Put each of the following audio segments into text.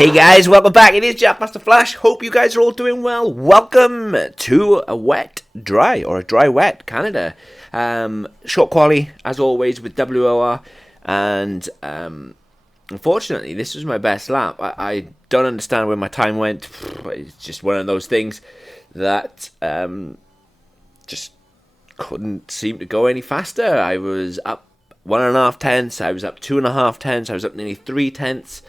Hey guys, welcome back. It is Jafmasterflash. Hope you guys are all doing well. Welcome to a wet-dry, or a dry-wet Canada. Short quali, as always, with WOR. And unfortunately, this was my best lap. I don't understand where my time went. It's just one of those things that just couldn't seem to go any faster. I was up 1.5 tenths. I was up 2.5 tenths. I was up nearly 3 tenths.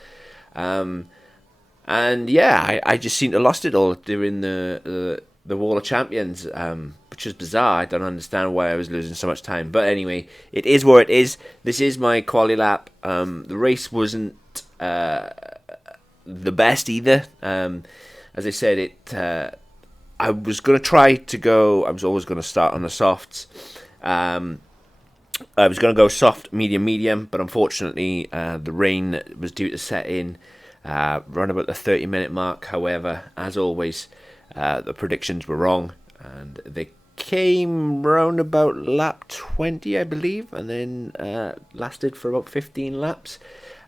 And yeah, I just seemed to lost it all during the Wall of Champions, which is bizarre. I don't understand why I was losing so much time. But anyway, it is where it is. This is my quali lap. The race wasn't the best either. As I said, I was going to try to go. I was always going to start on the softs. I was going to go soft, medium, medium, but unfortunately the rain was due to set in around about the 30-minute mark. However, as always, the predictions were wrong, and they came round about lap 20, I believe, and then lasted for about 15 laps.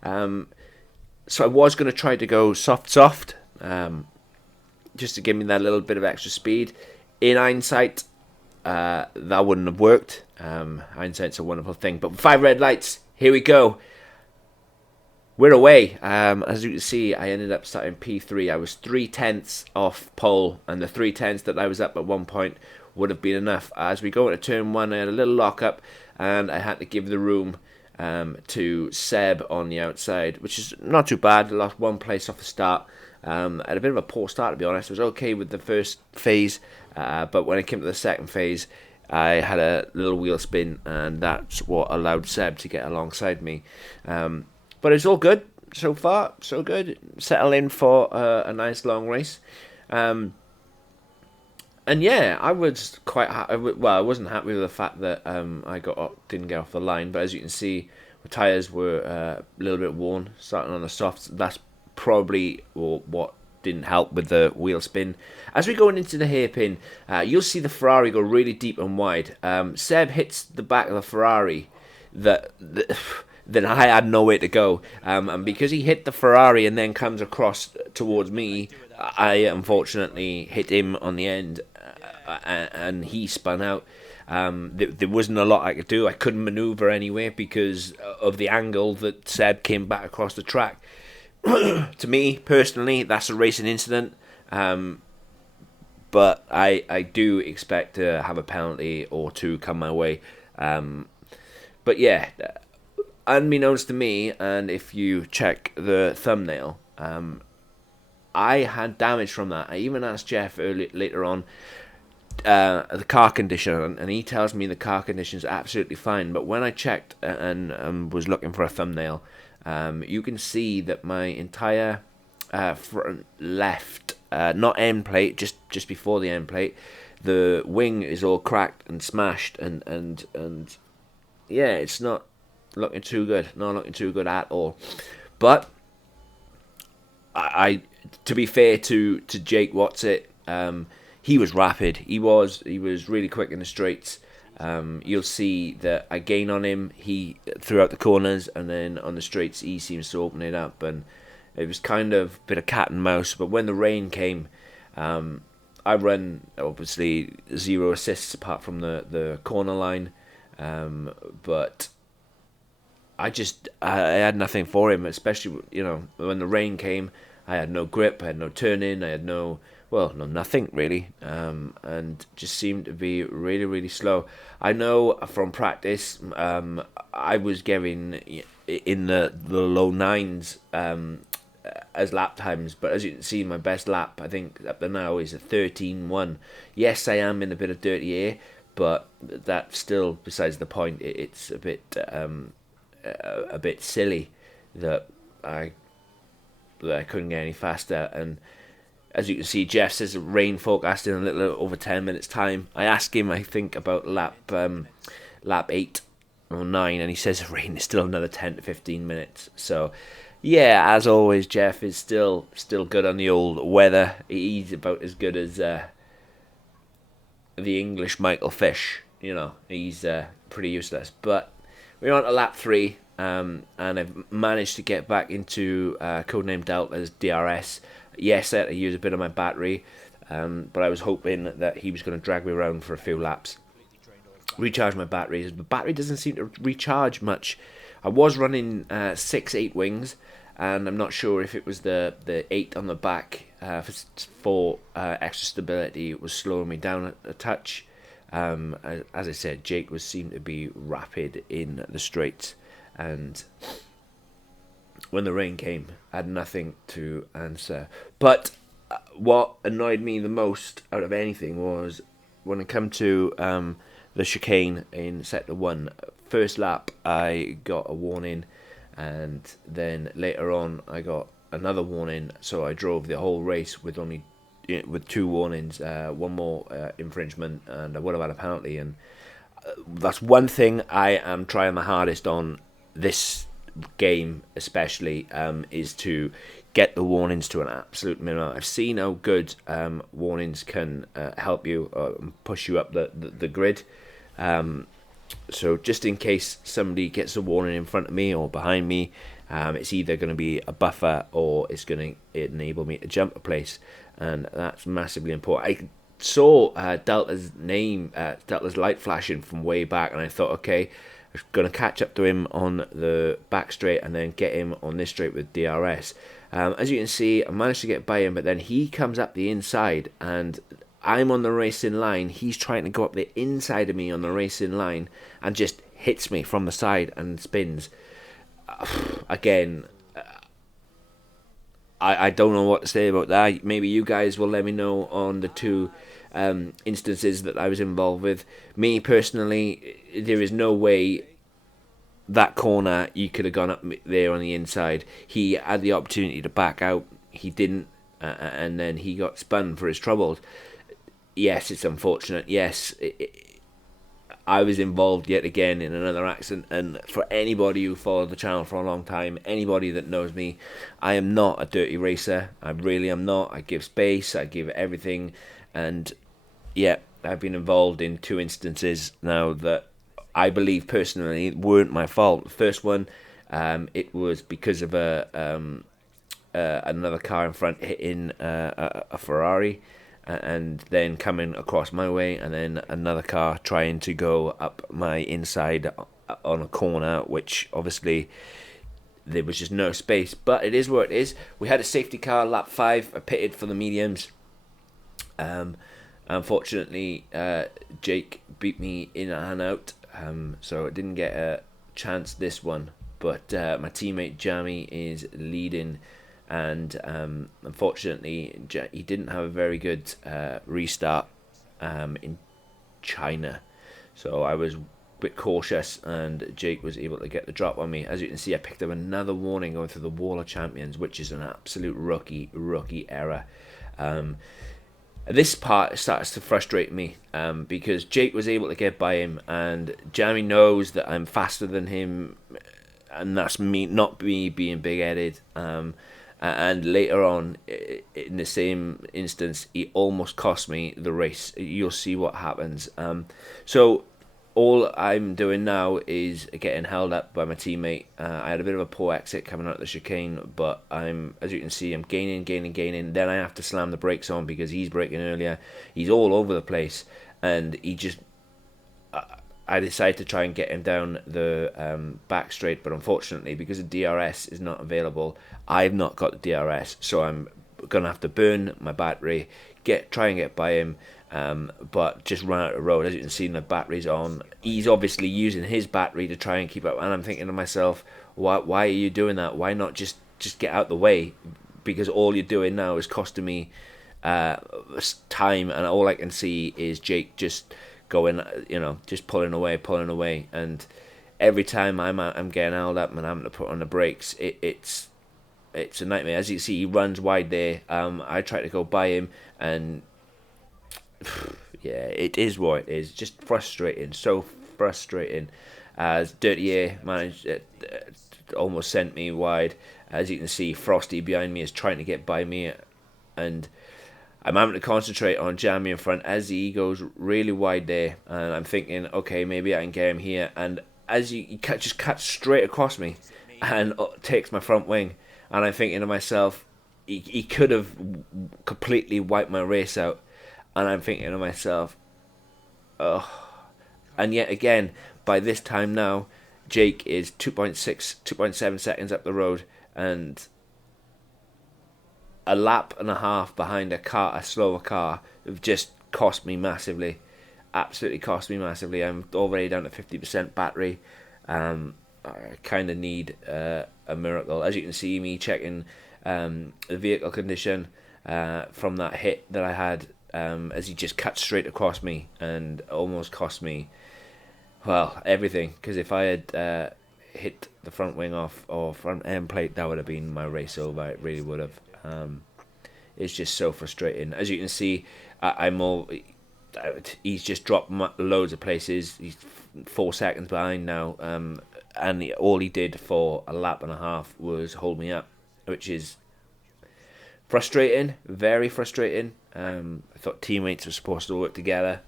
So I was going to try to go soft, just to give me that little bit of extra speed. In hindsight, that wouldn't have worked. Hindsight's a wonderful thing. But 5 red lights, here we go. We're away. As you can see, I ended up starting P3. I was 3 tenths off pole, and the 3 tenths that I was up at one point would have been enough. As we go into turn 1, I had a little lock-up, and I had to give the room to Seb on the outside, which is not too bad. I lost 1 place off the start. I had a bit of a poor start, to be honest. I was okay with the first phase, but when it came to the second phase, I had a little wheel spin, and that's what allowed Seb to get alongside me. But it's all good so far, so good. Settle in for a nice long race. And yeah, I was quite happy. Well, I wasn't happy with the fact that I didn't get off the line, but as you can see, the tyres were a little bit worn, starting on the softs. That's probably what didn't help with the wheel spin. As we go into the hairpin, you'll see the Ferrari go really deep and wide. Seb hits the back of the Ferrari then I had nowhere to go. And because he hit the Ferrari and then comes across towards me, I unfortunately hit him on the end, and he spun out. There wasn't a lot I could do. I couldn't maneuver anywhere because of the angle that Seb came back across the track. To me, personally, that's a racing incident. But I do expect to have a penalty or two come my way. But yeah, unbeknownst to me, and if you check the thumbnail, I had damage from that. I even asked Jeff later on the car condition, and he tells me the car condition is absolutely fine. But when I checked and was looking for a thumbnail, you can see that my entire front left, not end plate, just before the end plate, the wing is all cracked and smashed, and yeah, it's not looking too good. Not looking too good at all. But I to be fair to Jake Watson, he was rapid. He was really quick in the straights. You'll see that I gain on him. He throughout the corners, and then on the straights he seems to open it up, and it was kind of a bit of cat and mouse. But when the rain came, I run obviously 0 assists apart from the corner line, but I had nothing for him, especially when the rain came. I had no grip, I had no turn-in, I had no nothing really, and just seemed to be really, really slow. I know from practice, I was getting in the low 9s as lap times, but as you can see, my best lap, I think, up to now is a 13.1. Yes, I am in a bit of dirty air, but that's still besides the point. It's a bit silly that I couldn't get any faster. And as you can see, Jeff says rain forecast in a little over 10 minutes time. I asked him, I think, about lap 8 or 9, and he says rain is still another 10 to 15 minutes. So yeah, as always, Jeff is still good on the old weather. He's about as good as the English Michael Fish. He's pretty useless. But we're on to lap 3. and I've managed to get back into Codename Delta's DRS. Yes, I had to use a bit of my battery, but I was hoping that he was going to drag me around for a few laps, recharge my batteries. The battery doesn't seem to recharge much. I was running 6-8 wings, and I'm not sure if it was the 8 on the back for extra stability. It was slowing me down a touch. As I said, Jake seemed to be rapid in the straights, and when the rain came, I had nothing to answer. But what annoyed me the most out of anything was when it came to the chicane in sector 1. First lap, I got a warning, and then later on, I got another warning. So I drove the whole race with 2 warnings, one more infringement, and I would have had a penalty. And that's one thing I am trying my hardest on this game, especially, is to get the warnings to an absolute minimum. I've seen how good warnings can help you push you up the grid. So just in case somebody gets a warning in front of me or behind me, it's either going to be a buffer or it's going to enable me to jump a place, and that's massively important. I saw Delta's light flashing from way back, and I thought, okay, I'm going to catch up to him on the back straight and then get him on this straight with DRS. As you can see, I managed to get by him, but then he comes up the inside, and I'm on the racing line. He's trying to go up the inside of me on the racing line and just hits me from the side and spins. Again, I don't know what to say about that. Maybe you guys will let me know on the 2 instances that I was involved with. Me personally, there is no way that corner you could have gone up there on the inside. He had the opportunity to back out. He didn't, and then he got spun for his troubles. Yes, it's unfortunate. Yes, I was involved yet again in another accident, and for anybody who followed the channel for a long time, anybody that knows me, I am not a dirty racer. I really am not. I give space, I give everything, and yeah, I've been involved in 2 instances now that I believe personally weren't my fault. The first one, it was because of another car in front hitting a Ferrari, and then coming across my way, and then another car trying to go up my inside on a corner, which obviously there was just no space. But it is what it is. We had a safety car, lap 5, I pitted for the mediums. Unfortunately, Jake beat me in and out, so I didn't get a chance this one. But my teammate Jamie is leading, and unfortunately he didn't have a very good restart in China, so I was a bit cautious, and Jake was able to get the drop on me. As you can see, I picked up another warning going through the Wall of Champions, which is an absolute rookie error. This part starts to frustrate me, because Jake was able to get by him, and Jamie knows that I'm faster than him, and that's me, not me being big-headed. And later on, in the same instance, he almost cost me the race. You'll see what happens. So all I'm doing now is getting held up by my teammate. I had a bit of a poor exit coming out of the chicane, but as you can see, I'm gaining. Then I have to slam the brakes on because he's braking earlier. He's all over the place, and he just... I decided to try and get him down the back straight, but unfortunately, because the DRS is not available, I've not got the DRS, so I'm going to have to burn my battery, try and get by him, but just run out of the road. As you can see, the battery's on. He's obviously using his battery to try and keep up, and I'm thinking to myself, why are you doing that? Why not just get out the way? Because all you're doing now is costing me time, and all I can see is Jake just going, just pulling away, and every time I'm getting held up and I'm having to put on the brakes, it's a nightmare. As you see, he runs wide there. I try to go by him, and yeah, it is what it is. Just frustrating, so frustrating. As Dirty Air managed, almost sent me wide. As you can see, Frosty behind me is trying to get by me, and I'm having to concentrate on Jamie in front as he goes really wide there, and I'm thinking, okay, maybe I can get him here. And as he just cuts straight across me and takes my front wing. And I'm thinking to myself, he could have completely wiped my race out. And I'm thinking to myself, oh. And yet again, by this time now, Jake is 2.7 seconds up the road, and a lap and a half behind a slower car, have just cost me massively. Absolutely cost me massively. I'm already down to 50% battery. I kind of need a miracle. As you can see me checking the vehicle condition from that hit that I had, as he just cut straight across me and almost cost me, well, everything. Because if I had hit the front wing off or front end plate, that would have been my race over. It really would have. It's just so frustrating. As you can see, he's just dropped loads of places. He's 4 seconds behind now, and all he did for a lap and a half was hold me up, which is frustrating, very frustrating. I thought teammates were supposed to work together,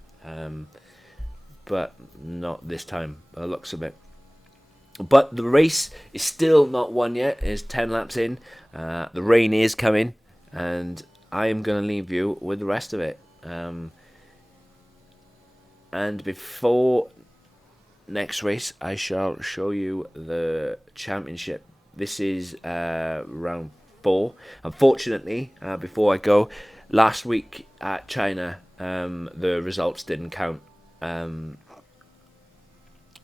but not this time, by the looks of it. But the race is still not won yet. It's 10 laps in. The rain is coming, and I am going to leave you with the rest of it. And before next race, I shall show you the championship. This is round 4. Unfortunately, before I go, last week at China, the results didn't count.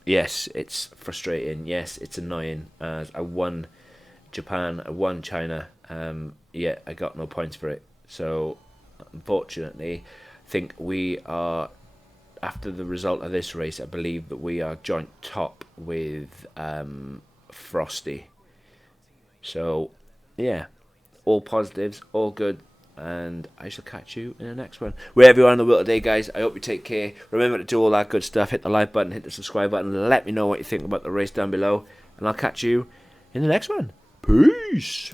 Yes, it's frustrating. Yes, it's annoying. I won Japan, I won China, yet I got no points for it. So, unfortunately, I think we are, after the result of this race, I believe that we are joint top with Frosty. So, yeah, all positives, all good. And I shall catch you in the next one. Wherever you are in the world today, guys, I hope you take care. Remember to do all that good stuff. Hit the like button, hit the subscribe button. Let me know what you think about the race down below. And I'll catch you in the next one. Peace.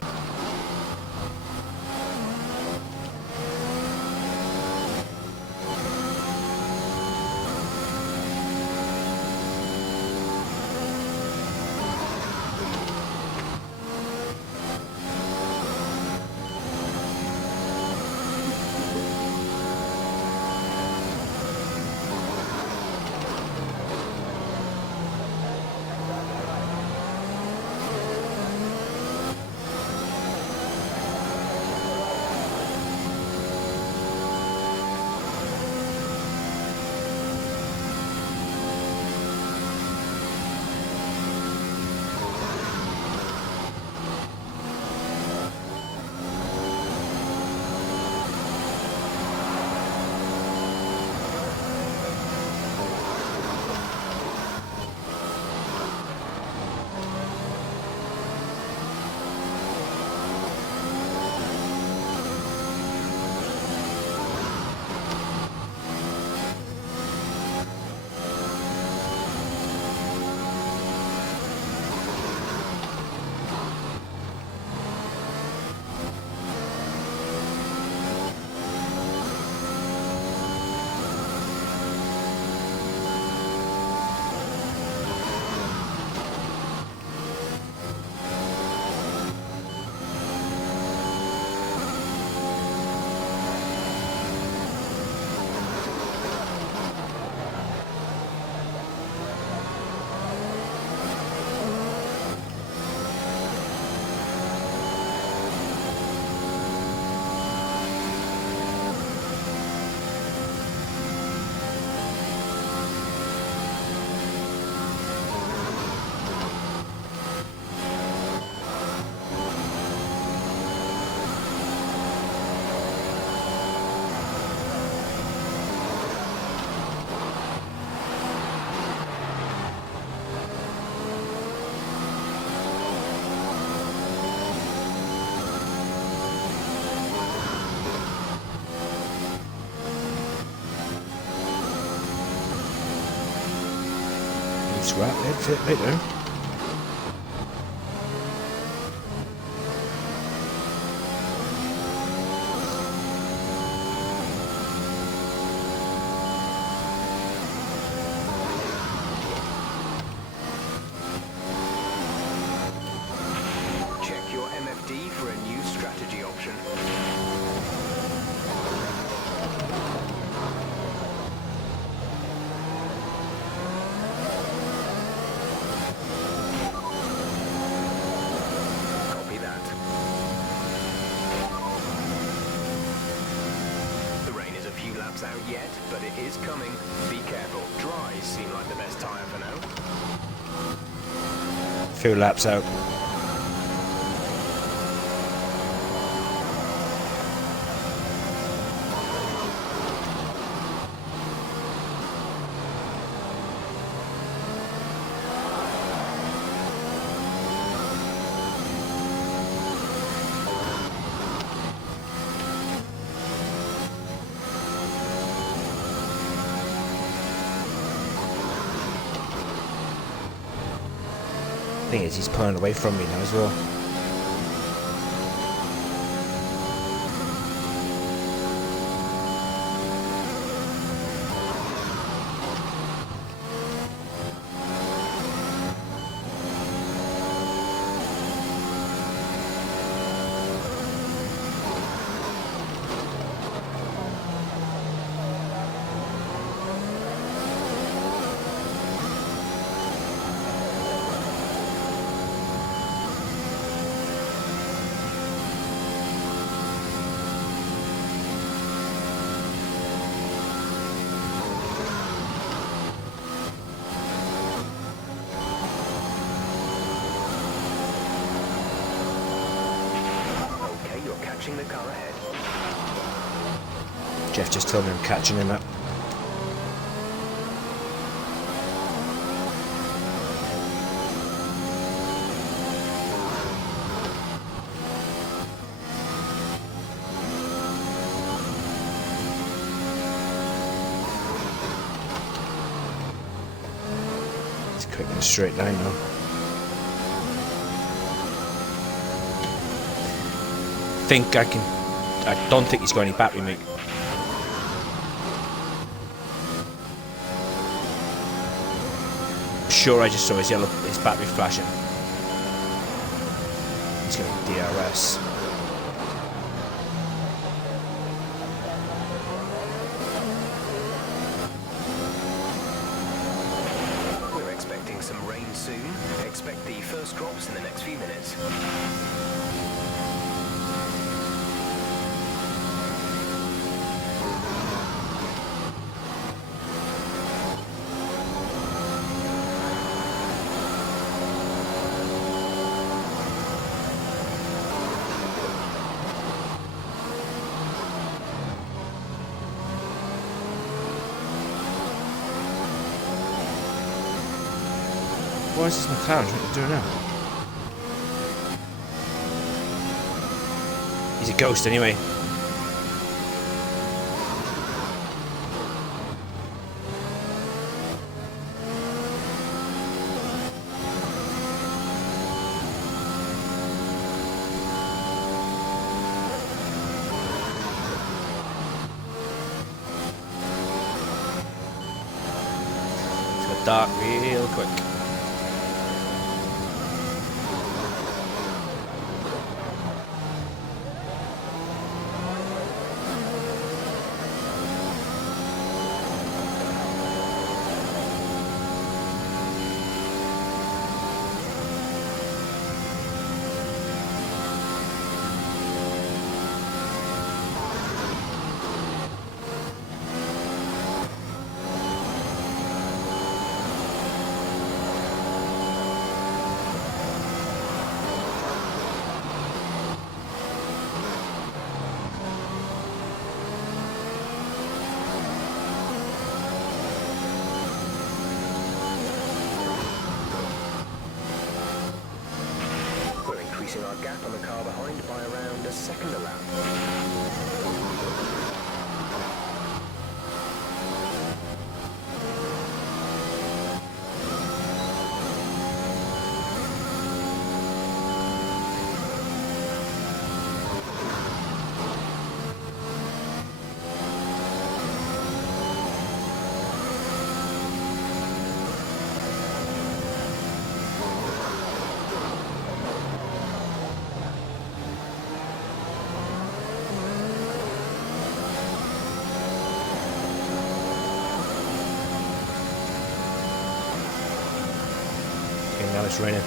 That's it right there. yet, but it is coming. Be careful. Dries seem like the best tyre for now. Few laps out. Thing is, he's pulling away from me now as well. The car ahead. Jeff just told me I'm catching him up. It's quick in a straight line now. I don't think he's got any battery, mate. Sure, I just saw his battery flashing. He's going DRS. We're expecting some rain soon. Expect the first drops in the next few minutes. What is this McLaren? What are you doing now? He's a ghost anyway. It's got dark real quick. Our gap on the car behind by around a second a lap. Now it's raining.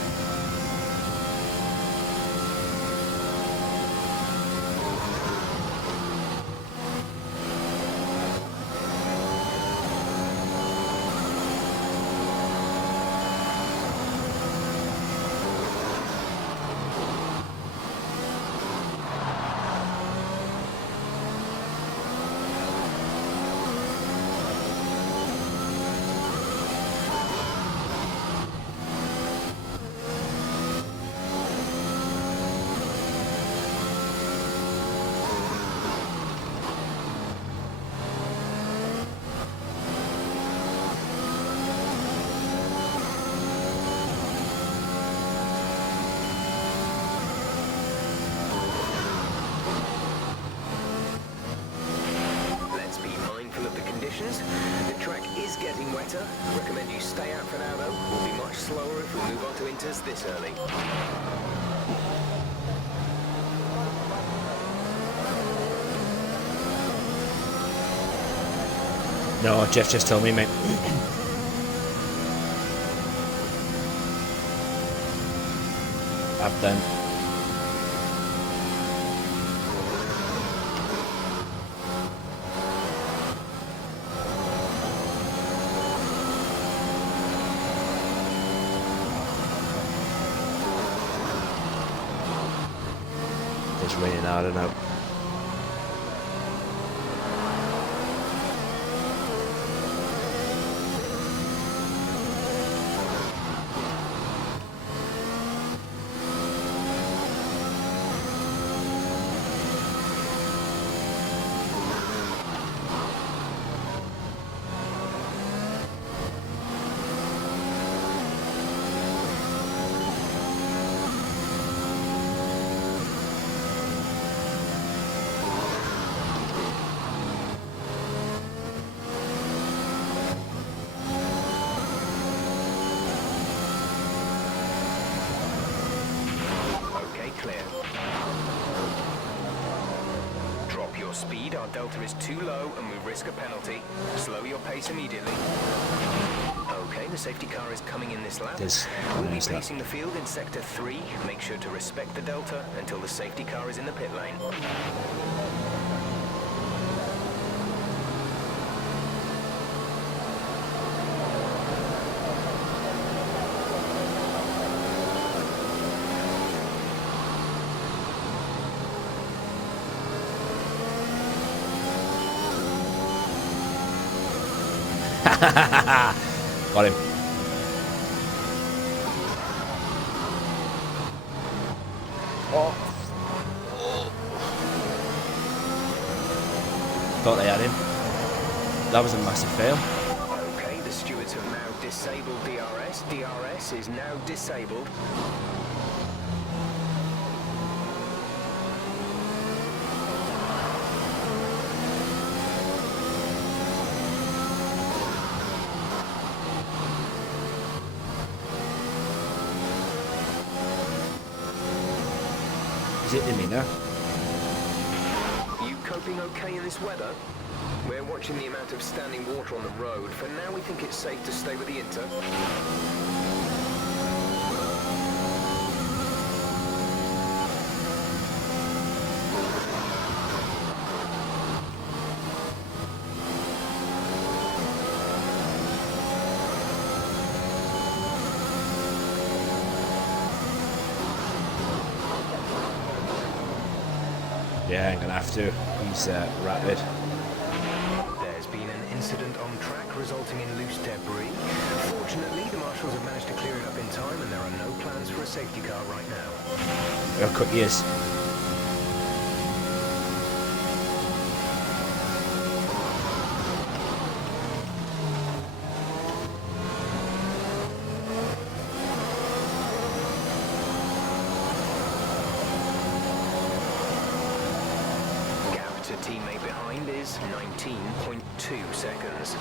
seconds. The track is getting wetter. Recommend you stay out for now though. We'll be much slower if we move on to inters this early. No, Jeff just told me, mate. I've done. It's raining out and out. Speed, our delta is too low and we risk a penalty. Slow your pace immediately. Okay, the safety car is coming in this lap. We'll be pacing the field in sector 3. Make sure to respect the delta until the safety car is in the pit lane. Got him. Oh. Thought they had him. That was a massive fail. Okay, the stewards have now disabled DRS. DRS is now disabled. Is it me now? You coping okay in this weather? We're watching the amount of standing water on the road. For now, we think it's safe to stay with the Inter. Yeah, I'm gonna have to. He's rapid. There's been an incident on track resulting in loose debris. Fortunately, the marshals have managed to clear it up in time and there are no plans for a safety car right now. I'll cut years. Teammate behind is 19.2 seconds.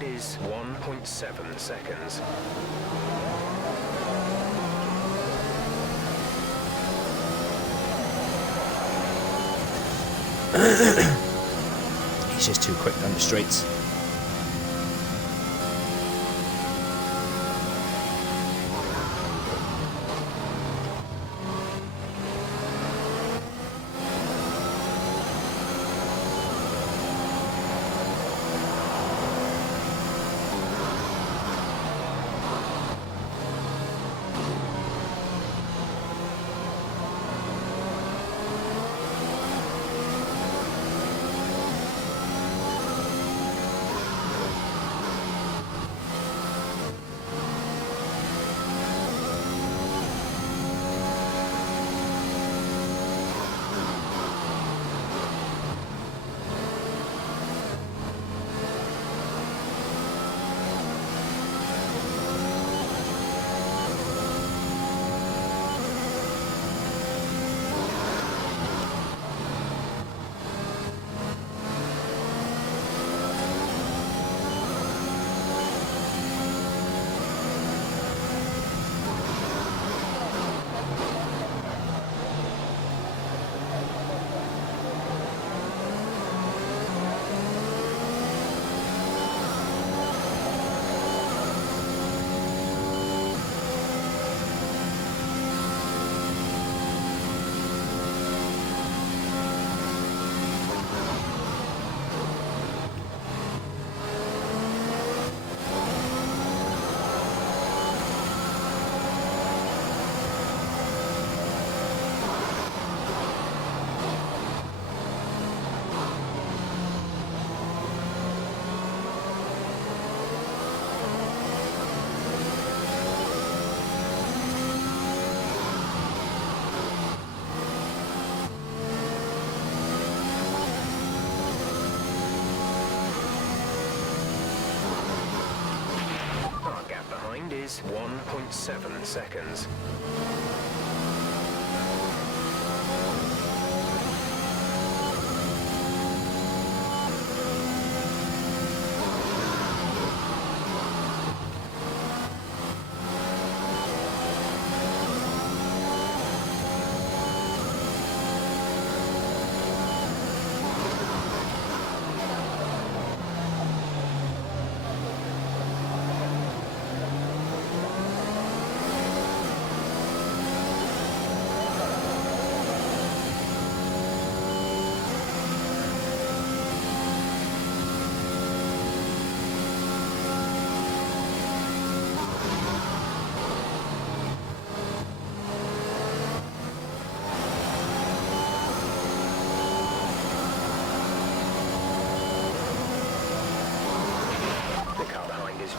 Is 1.7 seconds. He's just too quick down the straights. is 1.7 seconds.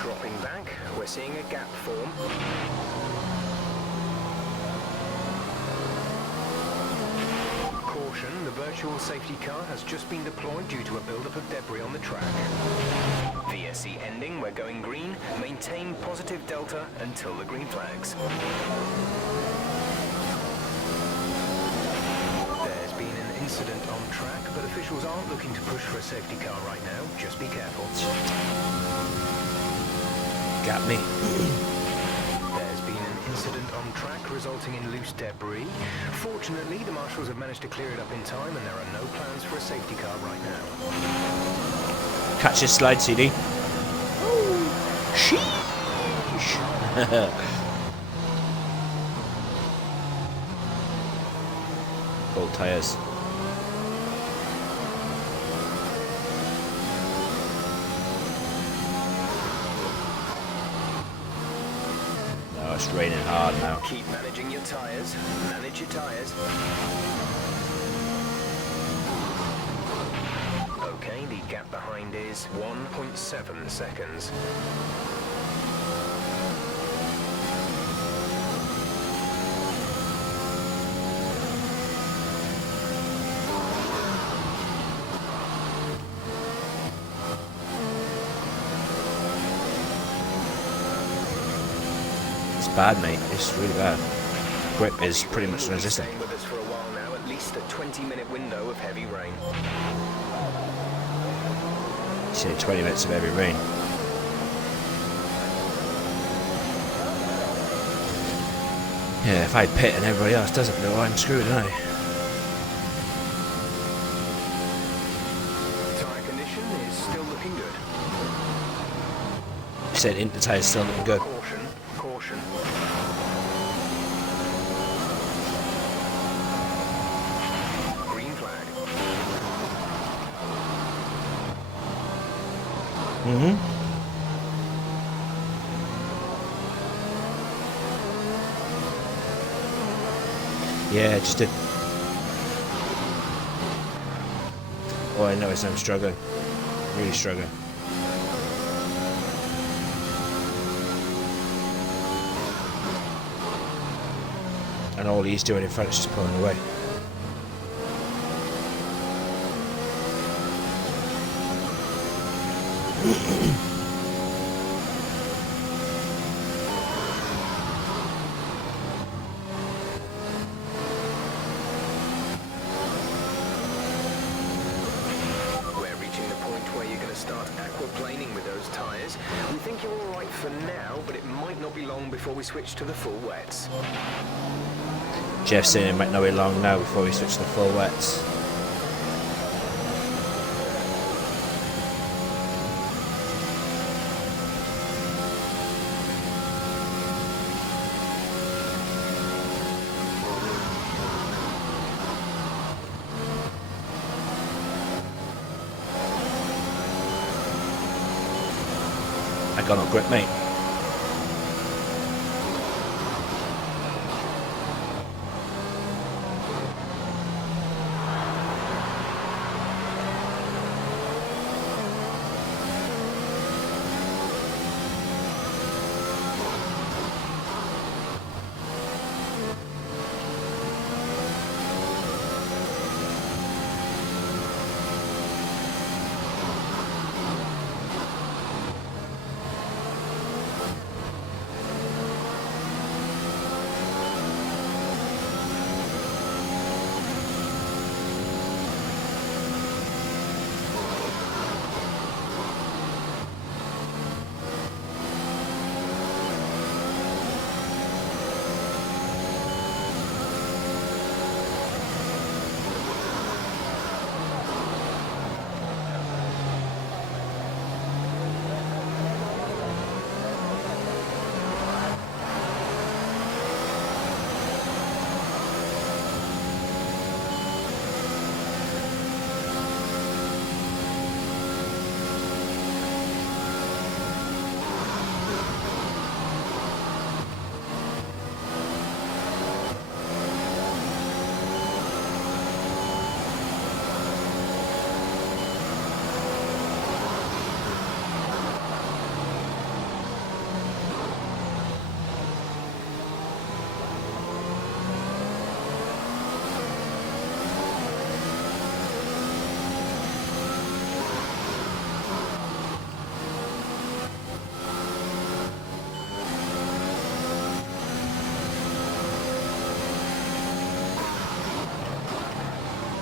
Dropping back, we're seeing a gap form. Caution, the virtual safety car has just been deployed due to a buildup of debris on the track. VSC ending, we're going green. Maintain positive delta until the green flags. There's been an incident on track, but officials aren't looking to push for a safety car right now. Just be careful. Got me. There's been an incident on track resulting in loose debris. Fortunately, the marshals have managed to clear it up in time and there are no plans for a safety car right now. Catch this slide, CD. Sheesh. Cold tires. It's raining hard now. Keep managing your tyres. Manage your tyres. Okay, the gap behind is 1.7 seconds. Bad, mate. It's really bad. Grip is pretty much non-existent. Staying with us for a while now, at least a 20-minute window of heavy rain. You say 20 minutes of heavy rain. Yeah, if I pit and everybody else doesn't know, I'm screwed, aren't I? Tyre condition is still looking good. You said the tyre's still looking good. Caution, caution. Green flag. Mm-hmm. Yeah, I just did. All I know is I'm struggling. Really struggling. And all he's doing in front is just pulling away. We're reaching the point where you're going to start aquaplaning with those tyres. We think you're all right for now, but it might not be long before we switch to the full wets. Jeff's saying it might not be long now before we switch to the full wets. I got no grip, mate.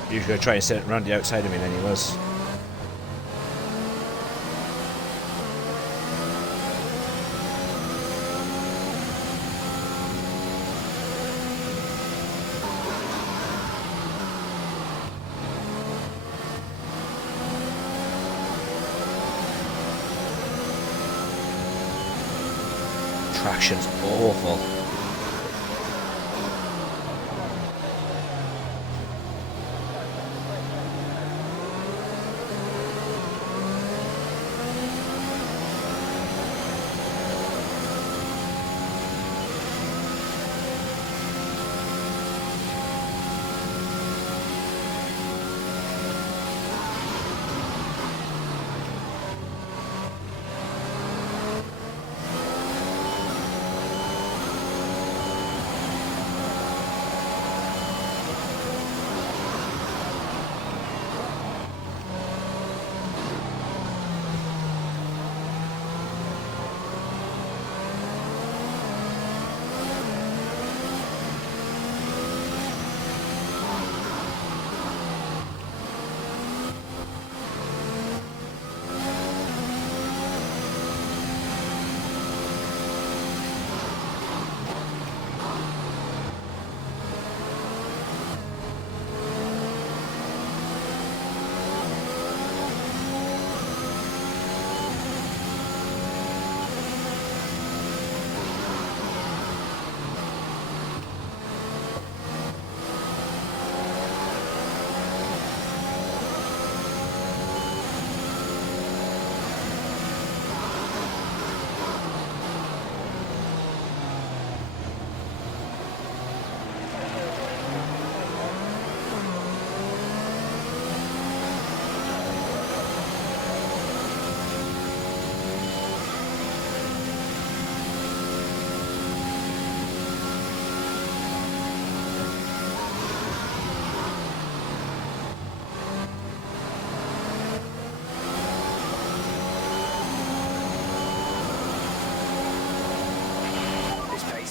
He was going to try and sit around the outside of me, and then he was. Traction's awful.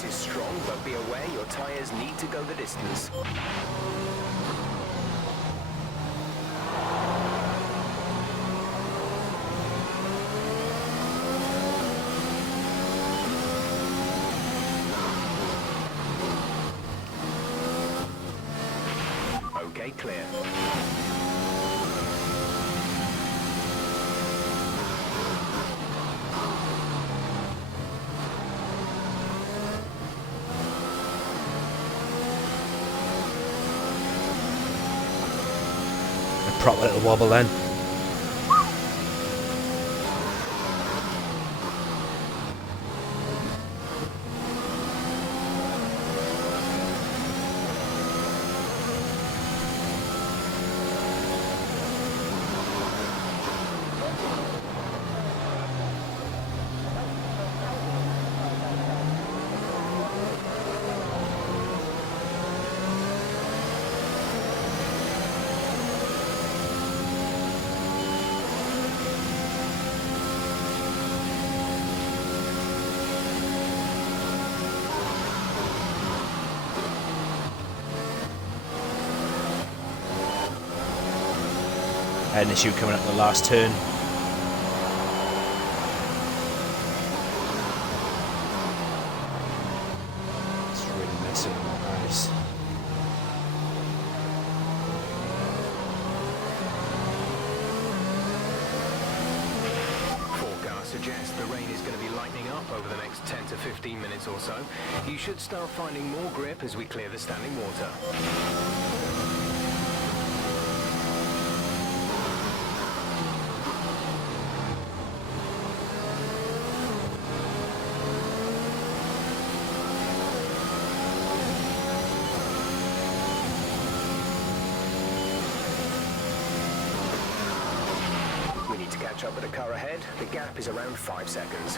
Is strong, but be aware your tires need to go the distance. Okay, clear. Proper little wobble then. Had an issue coming up the last turn. It's really messing with my eyes. Forecast suggests the rain is going to be lightening up over the next 10 to 15 minutes or so. You should start finding more grip as we clear the standing water. Catch up with the car ahead. The gap is around 5 seconds.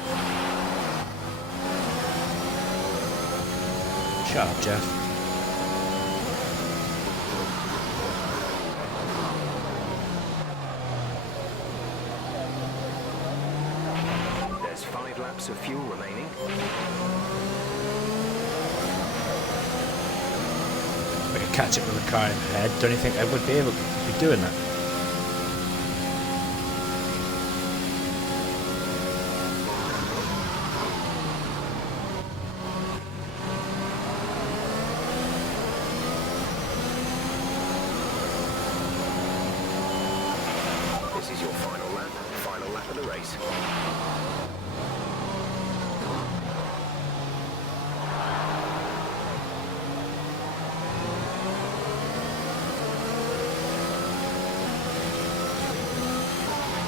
Shut up, Jeff. There's 5 laps of fuel remaining. I could catch up with the car in ahead, don't you think I would be able to be doing that? This is your final lap of the race.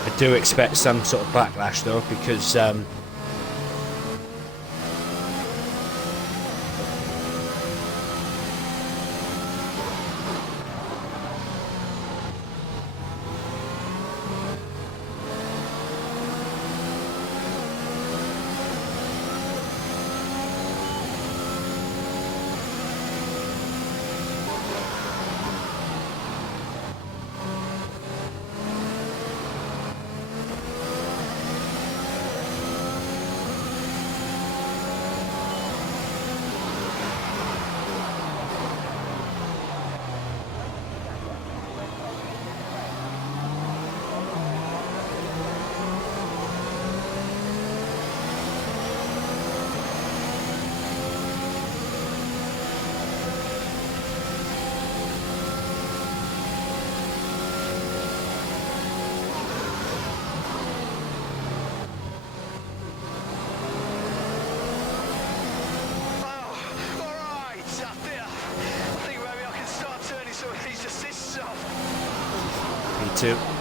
I do expect some sort of backlash though, because I think maybe I can start turning some of these assists off. me too.